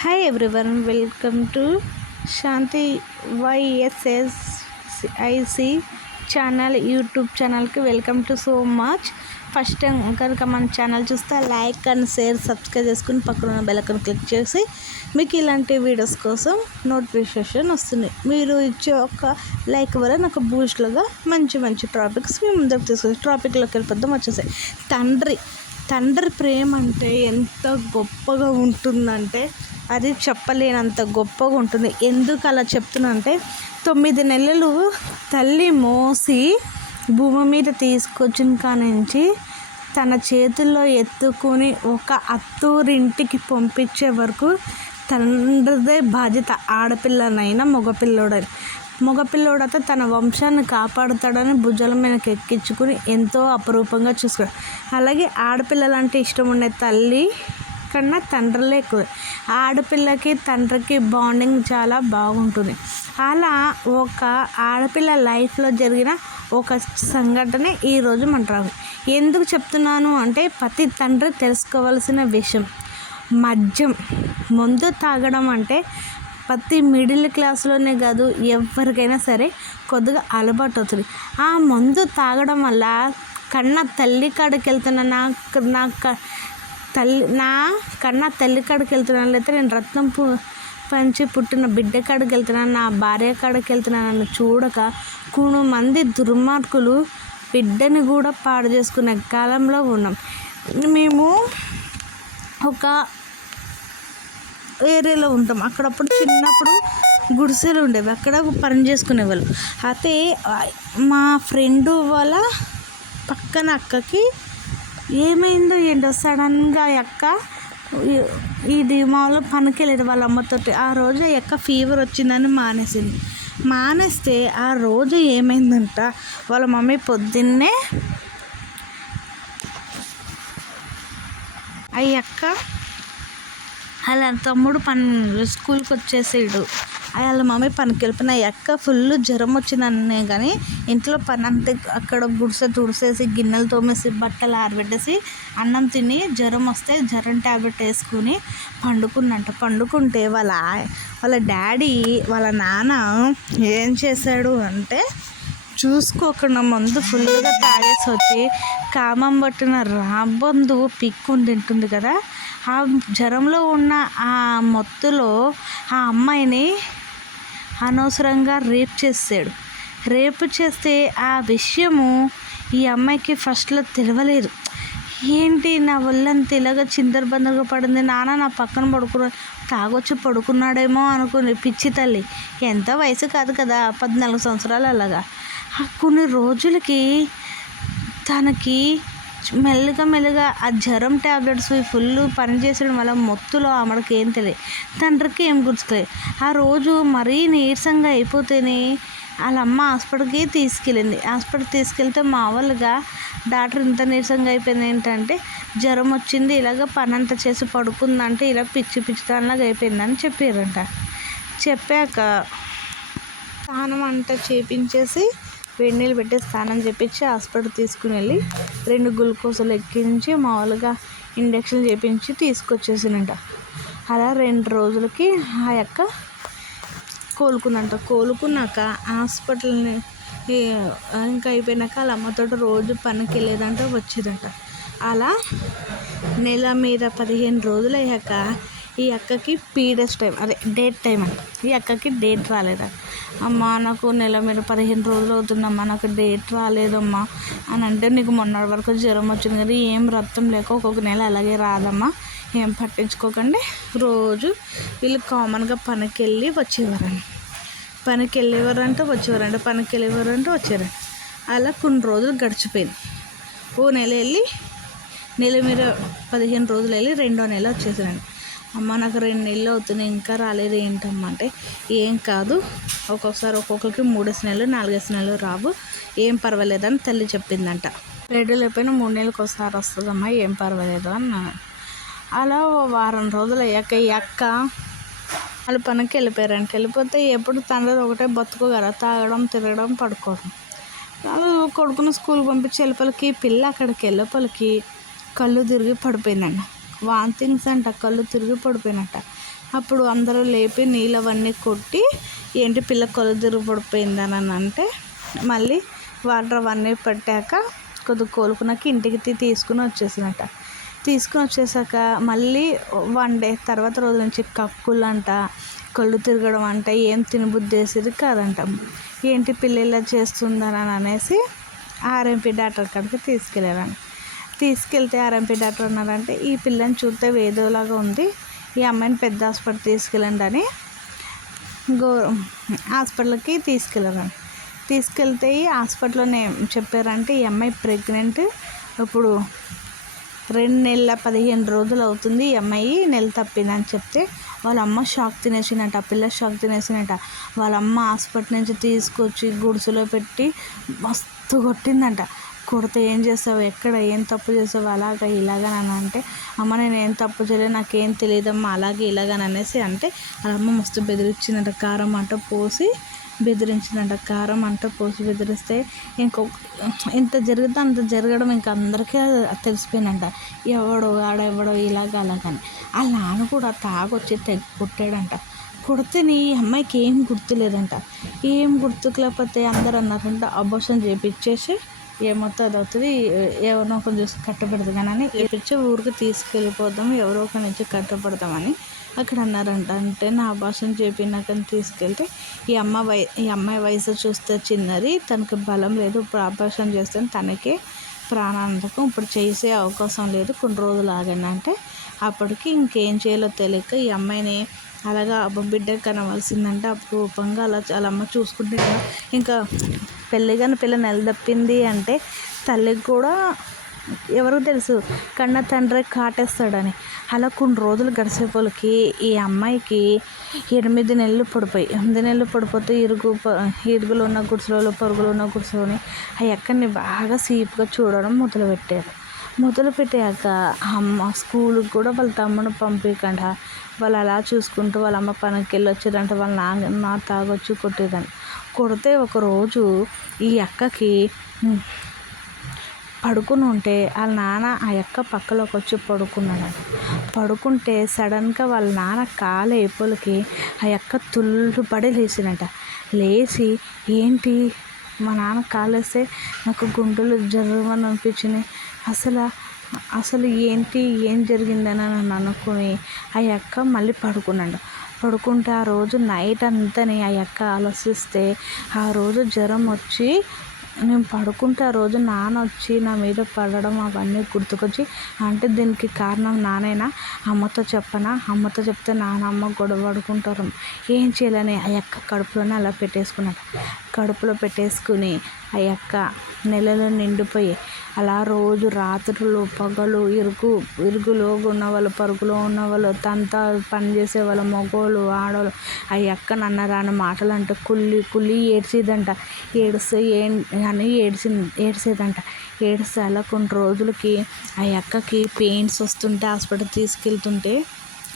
Hi everyone, welcome to Shanti YSSIC channel YouTube ఛానల్కి welcome to so much. First time కనుక మన channel చూస్తే like and share subscribe చేసుకుని పక్కన ఉన్న బెల్ ఐకాన్ క్లిక్ చేసి మీకు ఇలాంటి వీడియోస్ కోసం నోటిఫికేషన్ వస్తుంది. మీరు ఇచ్చే ఒక లైక్ వల్ల నాకు బూస్ట్లుగా మంచి టాపిక్స్ మీ ముందుకు తీసుకొచ్చి టాపిక్లోకి వెళ్ళిపోద్దాం. వచ్చేసాయి తండ్రి ప్రేమ అంటే ఎంత గొప్పగా ఉంటుందంటే అది చెప్పలేనంత గొప్పగా ఉంటుంది. ఎందుకు అలా చెప్తున్నా అంటే 9 నెలలు తల్లి మోసి భూమి మీద తీసుకొచ్చిన కానించి తన చేతుల్లో ఎత్తుకొని ఒక అత్తూరింటికి పంపించే వరకు తండ్రిదే బాధ్యత. ఆడపిల్లనైనా మగపిల్లోడైతే తన వంశాన్ని కాపాడుతాడని భుజాల మీదకి ఎక్కించుకుని ఎంతో అపరూపంగా చూసుకోడు. అలాగే ఆడపిల్లలంటే ఇష్టం ఉండే తల్లి కన్నా తండ్రులే ఎక్కువ. ఆడపిల్లకి తండ్రికి బాండింగ్ చాలా బాగుంటుంది. అలా ఒక ఆడపిల్ల లైఫ్లో జరిగిన ఒక సంఘటన ఈరోజు మనం ఎందుకు చెప్తున్నాను అంటే ప్రతి తండ్రి తెలుసుకోవాల్సిన విషయం. మందు తాగడం అంటే ప్రతి మిడిల్ క్లాస్లోనే కాదు ఎవరికైనా సరే కొద్దిగా అలవాటు అవుతుంది. ఆ మందు తాగడం వల్ల తల్లి కాడికి వెళ్తున్నా నా తల్లి కాడికి వెళ్తున్నాను, లేకపోతే నేను రత్నం పంచి పుట్టిన బిడ్డ కాడికి వెళ్తున్నాను, నా భార్య కాడికి వెళ్తున్నాను చూడక మంది దుర్మార్గులు బిడ్డని కూడా పాడు చేసుకునే కాలంలో ఉన్నాం. మేము ఒక ఏరియాలో ఉంటాం. అక్కడప్పుడు చిన్నప్పుడు గుడిసెలు ఉండేవి, అక్కడ పని చేసుకునేవాళ్ళు. అయితే మా ఫ్రెండు వాళ్ళ పక్కన అక్కకి ఏమైందో ఏంటో సడన్గా అక్క ఇది మామూలుగా పనికి వెళ్ళేది వాళ్ళ అమ్మతోటి. ఆ రోజు అక్క ఫీవర్ వచ్చిందని మానేస్తే ఆ రోజు ఏమైందంట, వాళ్ళ మమ్మీ పొద్దున్నే అక్క వాళ్ళ తమ్ముడు స్కూల్కి వచ్చేసాడు. వాళ్ళ మమ్మీ పనికి వెళ్ళిపోయిన అక్క ఫుల్ జ్వరం వచ్చిందనే కానీ ఇంట్లో పని అంతే అక్కడ గుడిసె తుడిసేసి గిన్నెలు తోమేసి బట్టలు ఆరబెట్టేసి అన్నం తిని జ్వరం వస్తే జ్వరం ట్యాబ్లెట్ వేసుకుని పండుకుంటే వాళ్ళ డాడీ వాళ్ళ నాన్న ఏం చేశాడు అంటే చూసుకోకుండా మందు ఫుల్గా తాగేసి వచ్చి కామం పట్టిన రాబందు పిక్కుని తింటుంది కదా. ఆ జ్వరంలో ఉన్న ఆ మొత్తులో ఆ అమ్మాయిని అనవసరంగా రేపు చేస్తే ఆ విషయము ఈ అమ్మాయికి ఫస్ట్లో తెలియలేదు. ఏంటి నా ఒళ్ళంతా ఇలాగ చిందరబందరగా పడింది, నాన్న నా పక్కన తాగొచ్చి పడుకున్నాడేమో అనుకుని పిచ్చి తల్లి. ఎంత వయసు కాదు కదా, 14 సంవత్సరాలు. అలాగా కొన్ని రోజులకి తనకి మెల్లగా ఆ జ్వరం ట్యాబ్లెట్స్ ఫుల్ పనిచేసడం వల్ల మొత్తులో ఆమెకి ఏం తెలియదు, తండ్రికి ఏం గుర్తులేదు. ఆ రోజు మరీ నీరసంగా అయిపోతేనే వాళ్ళ అమ్మ హాస్పిటల్కి తీసుకెళ్తే మామూలుగా డాక్టర్ ఇంత నీరసంగా అయిపోయింది ఏంటంటే జ్వరం వచ్చింది, ఇలాగ పని అంతా చేసి పడుకుందంటే ఇలా పిచ్చిదానిలాగా అయిపోయిందని చెప్పారంట. చెప్పాక స్నానం అంతా చేపించేసి వేడి నీళ్ళు పెట్టి స్నానం చేపించి హాస్పిటల్ తీసుకుని వెళ్ళి 2 గ్లూకోజులు ఎక్కించి మామూలుగా ఇంజక్షన్ చేపించి తీసుకొచ్చేసినంట. అలా 2 రోజులకి ఆ అక్క కోలుకున్నాక హాస్పిటల్ని ఇంకా అయిపోయినాక వాళ్ళ అమ్మతో రోజు పనికి వెళ్ళేదంట, వచ్చేదంట. అలా నెల మీద 15 రోజులు అయ్యాక ఈ అక్కకి పీరియడ్స్ టైం డేట్ టైం అంట. ఈ అక్కకి డేట్ రాలేదా. అమ్మ నాకు నెల మీద 15 రోజులు అవుతుందమ్మా, నాకు డేట్ రాలేదమ్మా అని అంటే, నీకు మొన్నటి వరకు జ్వరం వచ్చింది కదా, ఏం రక్తం లేక ఒక్కొక్క నెల అలాగే రాదమ్మా, ఏం పట్టించుకోకండి. రోజు వీళ్ళు కామన్గా పనికి వెళ్ళేవారంటే వచ్చేవారంట. అలా కొన్ని రోజులు గడిచిపోయింది. ఓ నెల వెళ్ళి నెల మీద 15 రోజులు వెళ్ళి 2వ నెల వచ్చేసారండి. అమ్మ నాకు 2 నెలలు అవుతున్నాయి ఇంకా రాలేదు ఏంటమ్మా అంటే, ఏం కాదు ఒక్కొక్కసారి ఒక్కొక్కరికి 3 నెలలు 4 నెలలు రావు, ఏం పర్వాలేదని తల్లి చెప్పిందంట. 2 లేకపోయినా 3 నెలలకు ఒకసారి వస్తుందమ్మా, ఏం పర్వాలేదు అన్నాను. అలా వారం రోజులు అయ్యాక ఈ అక్క వాళ్ళు పనికి వెళ్ళిపోతే ఎప్పుడు తండ్రి ఒకటే బతుకు కదా, తాగడం తిరగడం పడుకోవడం. వాళ్ళు కొడుకుని స్కూల్కి పంపించి వెళ్ళిపోలకి పిల్ల అక్కడికి వెళ్ళిపోలకి కళ్ళు తిరిగి పడిపోయిందండి. వాంతింగ్స్ అంట, కళ్ళు తిరిగి పడిపోయినట్ట. అప్పుడు అందరూ లేపి నీళ్ళు అవన్నీ కొట్టి ఏంటి పిల్ల కళ్ళు తిరిగి పడిపోయిందని అంటే మళ్ళీ వాటర్ అవన్నీ పెట్టాక కొద్దిగా కోలుకున్నాక ఇంటికి తీసుకుని వచ్చేసినట్ట. తీసుకుని వచ్చేసాక మళ్ళీ 1 డే తర్వాత రోజు నుంచి కక్కులంట, కళ్ళు తిరగడం అంట, ఏం తినబుద్ధి వేసేది కాదంట. ఏంటి పిల్ల ఇలా చేస్తుందని అనేసి ఆర్ఎంపీ డాక్టర్ కాడికి తీసుకెళ్ళారండి. తీసుకెళ్తే ఆర్ఎంపీ డాక్టర్ అన్నారంటే ఈ పిల్లని చూస్తే వేదోలాగా ఉంది, ఈ అమ్మాయిని పెద్ద హాస్పిటల్ తీసుకెళ్ళండి అని హాస్పిటల్కి తీసుకెళ్ళారండి. తీసుకెళ్తే ఈ హాస్పిటల్లోనే చెప్పారంటే ఈ అమ్మాయి ప్రెగ్నెంట్, ఇప్పుడు 2 నెలల 15 రోజులు అవుతుంది, ఈ అమ్మాయి నెల తప్పిందని చెప్తే వాళ్ళ అమ్మ షాక్ తినేసినట్ట. ఆ పిల్ల షాక్ తినేసినట్ట. వాళ్ళ అమ్మ హాస్పిటల్ నుంచి తీసుకొచ్చి గుడిసెలో పెట్టి మస్తు కొట్టిందంట. కొడితే ఏం చేస్తావు, ఎక్కడ ఏం తప్పు చేసావు, అలాగా ఇలాగని అంటే అమ్మ నేను ఏం తప్పు చేయలేదు, నాకేం తెలియదమ్మా, అలాగే ఇలాగని అనేసి అంటే వాళ్ళ అమ్మ మస్తు బెదిరించిందంట. కారం అంట పోసి బెదిరించిందంట. కారం అంట పోసి బెదిరిస్తే ఇంత జరిగితే అంత జరగడం ఇంకా అందరికీ తెలిసిపోయిందంట. ఆడెవడో ఇలాగ అలాగని. వాళ్ళ నాన్న కూడా తాగొచ్చి కొట్టాడంట. కొడితే నీ అమ్మాయికి ఏం గుర్తులేదంట. ఏం గుర్తులేకపోతే అందరూ అన్నారంట అబార్షన్ చేయించేసి ఏమవుతుంది అది అవుతుంది, ఎవరినో ఒకరు చూసి కట్టబెడదు కానీ చేపించి ఊరికి తీసుకెళ్ళిపోదాం, ఎవరో ఒకరి నుంచి కట్టబడదామని అక్కడ అన్నారంట. అంటే నా అబార్షన్ చేపినాక తీసుకెళ్తే ఈ అమ్మాయి వయసు చూస్తే చిన్నది, తనకి బలం లేదు, ఇప్పుడు అబార్షన్ చేస్తే తనకే ప్రాణాంతకం, ఇప్పుడు చేసే అవకాశం లేదు, కొన్ని రోజులు ఆగండి అంటే అప్పటికి ఇంకేం చేయాలో తెలియక ఈ అమ్మాయిని అలాగా బిడ్డ కనవలసిందంటే అపురూపంగా అలా వాళ్ళ అమ్మ చూసుకుంటే కదా. ఇంకా పెళ్ళిగాని పిల్ల నెల తప్పింది అంటే తల్లికి కూడా ఎవరికి తెలుసు కన్న తండ్రి కాటేస్తాడని. అలా కొన్ని రోజులు గడిచేపోలకి ఈ అమ్మాయికి 8 నెలలు పడిపోయి 8 నెలలు పడిపోతే ఇరుగులు ఉన్న గుడిసెలో పొరుగులు ఉన్న గుడిసెలోని ఆ అక్కడిని బాగా సీపుగా చూడడం మొదలుపెట్టాక అమ్మ స్కూల్కి కూడా వాళ్ళ తమ్ముడు పంపించకుండా వాళ్ళు అలా చూసుకుంటూ వాళ్ళ అమ్మ పనికి వెళ్ళి వచ్చేదంట. వాళ్ళ నాన్న తాగొచ్చి కొట్టేదంట. కొడితే ఒకరోజు ఈ అక్కకి పడుకుని ఉంటే వాళ్ళ నాన్న ఆ అక్క పక్కలోకి వచ్చి పడుకుంటే సడన్గా వాళ్ళ నాన్న కాలు ఏపులకి ఆ అక్క తుళ్ళుపడి లేచినట. లేచి ఏంటి మా నాన్న కాలేస్తే నాకు గుండెలు జర్రమని అనిపించినాయి, అసలు ఏంటి ఏం జరిగిందని నన్ను అనుకుని ఆ అక్క మళ్ళీ పడుకుంటే ఆ రోజు నైట్ అంతని ఆ అక్క ఆలోచిస్తే ఆ రోజు జ్వరం వచ్చి నేను పడుకుంటే ఆ రోజు నాన్న వచ్చి నా మీద పడడం అవన్నీ గుర్తుకొచ్చి అంటే దీనికి కారణం నానేనా, అమ్మతో చెప్పనా, అమ్మతో చెప్తే అమ్మ గొడవ పడుకుంటారు, ఏం చేయాలని ఆ అక్క కడుపులోనే అలా కడుపులో పెట్టేసుకుని ఆ అక్క నెలలో నిండిపోయి అలా రోజు రాత్రులు పగలు ఇరుగులో ఉన్న వాళ్ళు పరుగులో ఉన్న వాళ్ళు తంతా పని చేసే వాళ్ళ మగవాళ్ళు ఆడవాళ్ళు ఆ అక్క నన్నరాని మాటలు అంటే కుళ్ళి ఏడ్చేదంట. ఏడిస్తే అని ఏడ్చేదంట. ఏడిస్తే అలా కొన్ని రోజులకి ఆ అక్కకి పెయిన్స్ వస్తుంటే హాస్పిటల్ తీసుకెళ్తుంటే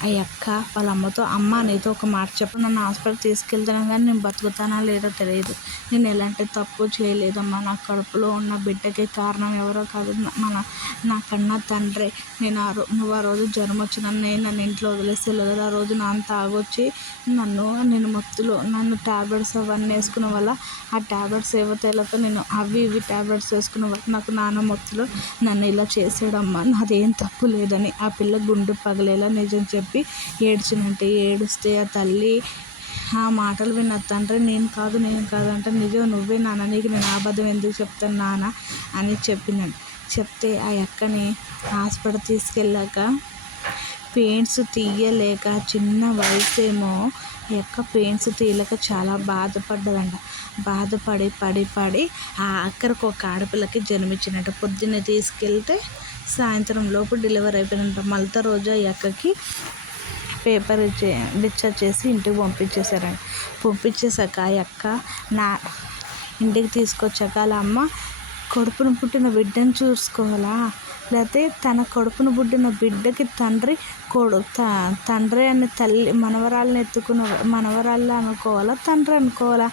ఆ అక్క వాళ్ళ అమ్మతో అమ్మ నీతో ఒక మాట చెప్పు, నన్ను హాస్పిటల్ తీసుకెళ్తాను కానీ నేను బతుకుతానా లేదో తెలియదు, నేను ఎలాంటి తప్పు చేయలేదమ్మా, నా కడుపులో ఉన్న బిడ్డకి కారణం ఎవరో కాదు నా కన్నా తండ్రి, నువ్వు ఆ రోజు జ్వరం వచ్చిన నన్ను ఇంట్లో వదిలేస్తే లేదు, ఆ రోజు నాన్న తాగొచ్చి నేను మత్తులో నన్ను ట్యాబ్లెట్స్ అవన్నీ వేసుకున్న వల్ల ఆ ట్యాబ్లెట్స్ ఏవతేలతో నేను అవి ట్యాబ్లెట్స్ వేసుకున్న వల్ల నాకు నాన్న మత్తులో నన్ను ఇలా చేసాడమ్మా, నాదేం తప్పు లేదని ఆ పిల్ల గుండె పగలేలా నిజం చెప్పి ఏడిస్తే ఆ తల్లి ఆ మాటలు విన్న తండ్రి నేను కాదు అంటే నిజం నువ్వే నాన్న, నీకు నేను అబద్ధం ఎందుకు చెప్తాను నాన్న అని చెప్తే ఆ అక్కని హాస్పిటల్ తీసుకెళ్ళాక పెయిన్స్ తీయలేక చిన్న వయసేమో ఆ యొక్క పెయిన్స్ తీయలేక చాలా బాధపడ్డదంట. పడి ఆ అక్కడికి ఒక ఆడపిల్లకి జన్మించినట్టు. పొద్దున్నే తీసుకెళ్తే సాయంత్రం లోపు డెలివరీ అయిపోయినంట. మళ్ళీ రోజు ఆ అక్కకి పేపర్ డిశ్చార్జ్ చేసి ఇంటికి పంపించేశాక ఆ అక్క ఇంటికి తీసుకొచ్చాక వాళ్ళ అమ్మ కడుపున పుట్టిన బిడ్డను చూసుకోవాలా, లేకపోతే తన కడుపున పుట్టిన బిడ్డకి తండ్రి అనే తల్లి మనవరాళ్ళు అనుకోవాలా, తండ్రి అనుకోవాలా,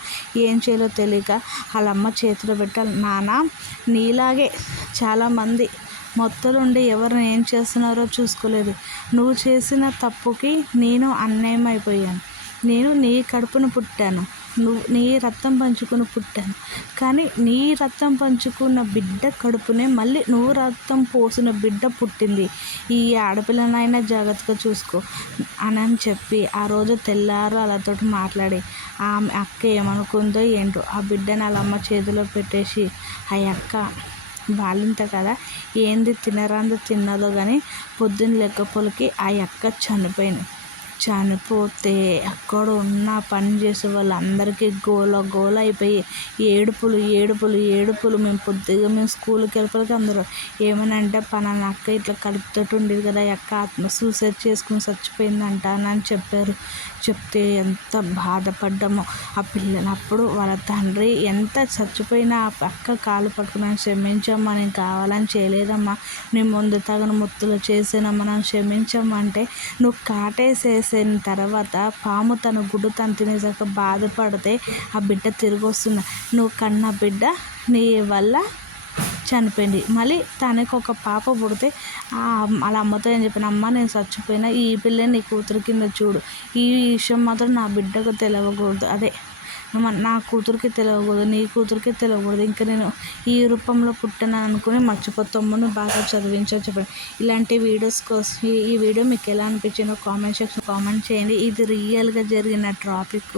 ఏం చేయాలో తెలియక వాళ్ళ అమ్మ చేతిలో పెట్టాలి. నాన్న నీలాగే చాలామంది మొత్తలు ఉండి ఎవరు ఏం చేస్తున్నారో చూసుకోలేదు. నువ్వు చేసిన తప్పుకి నేను అన్యాయం అయిపోయాను. నేను నీ కడుపున పుట్టాను, నీ రక్తం పంచుకుని పుట్టాను. కానీ నీ రక్తం పంచుకున్న బిడ్డ కడుపునే మళ్ళీ నువ్వు రక్తం పోసిన బిడ్డ పుట్టింది. ఈ ఆడపిల్లనైనా జాగ్రత్తగా చూసుకో అని చెప్పి ఆ రోజు తెల్లారు వాళ్ళతోటి మాట్లాడి ఆ అక్క ఏమనుకుందో ఏంటో ఆ బిడ్డని వాళ్ళ అమ్మ చేతిలో పెట్టేసి, ఆ అక్క బాలింత కదా, ఏంది తినరాంది తిన్నదో కానీ పొద్దున్న లెక్కపొలకి ఆ అక్క చనిపోయింది. చనిపోతే అక్కడ ఉన్న పని చేసే వాళ్ళందరికీ గోల అయిపోయి ఏడుపులు. మేము స్కూల్కి వెళ్ళిపోతే అందరూ ఏమనంటే పలానా అక్క ఇట్లా కడుపుతోటి ఉండేది కదా, అక్క సూసైడ్ చేసుకుని చచ్చిపోయిందంట అని చెప్పారు. చెప్తే ఎంత బాధపడ్డామో ఆ పిల్లలు. అప్పుడు వాళ్ళ తండ్రి ఎంత చచ్చిపోయినా ఆ అక్క కాలు పట్టుకుని క్షమించమ్మా, నేను కావాలని చేయలేదమ్మా, నీ ముందు తగిన ముత్తులు చేసానమ్మా, నన్ను క్షమించమ్మంటే, నువ్వు కాటేసేసిన తర్వాత పాము తన గుడ్డు తను తినేసాక బాధపడితే ఆ బిడ్డ తిరిగి వస్తుంది. నువ్వు కన్న బిడ్డ నీ వల్ల చనిపోయింది. మళ్ళీ తనకు ఒక పాప పుడితే వాళ్ళ అమ్మతో ఏం చెప్పిన, అమ్మ నేను చచ్చిపోయినా ఈ పిల్లని నీ కూతురు కింద చూడు, ఈ విషయం మాత్రం నా బిడ్డకు తెలియకూడదు, అదే నా కూతురికి తెలియకూడదు, నీ కూతురికి తెలియకూడదు, ఇంకా నేను ఈ రూపంలో పుట్టాను అనుకుని మర్చిపోతామని బాగా చదివించని చెప్పాను. ఇలాంటి వీడియోస్ కోసం ఈ వీడియో మీకు ఎలా అనిపించిందో కామెంట్ సెక్షన్ కామెంట్ చేయండి. ఇది రియల్గా జరిగిన టాపిక్.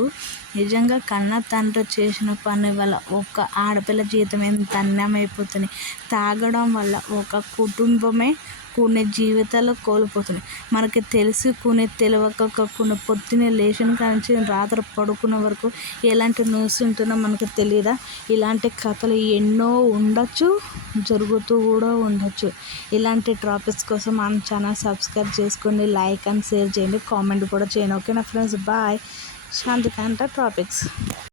నిజంగా కన్న తండ్రి చేసిన పని వల్ల ఒక ఆడపిల్ల జీవితం ఎంత అన్యాయం అయిపోతుంది. తాగడం వల్ల ఒక కుటుంబమే కొన్ని జీవితాలు కోల్పోతున్నాయి. మనకి తెలిసి తెలియక పొద్దున్నే లేచిన కానించి రాత్రి పడుకున్న వరకు ఎలాంటి న్యూస్ ఉంటుందో మనకు తెలియదా? ఇలాంటి కథలు ఎన్నో ఉండొచ్చు, జరుగుతూ కూడా ఉండొచ్చు. ఇలాంటి టాపిక్స్ కోసం మన ఛానల్ సబ్స్క్రైబ్ చేసుకోండి, లైక్ అండ్ షేర్ చేయండి, కామెంట్ కూడా చేయండి. ఓకేనా ఫ్రెండ్స్, బాయ్. శాంతికాంత టాపిక్స్.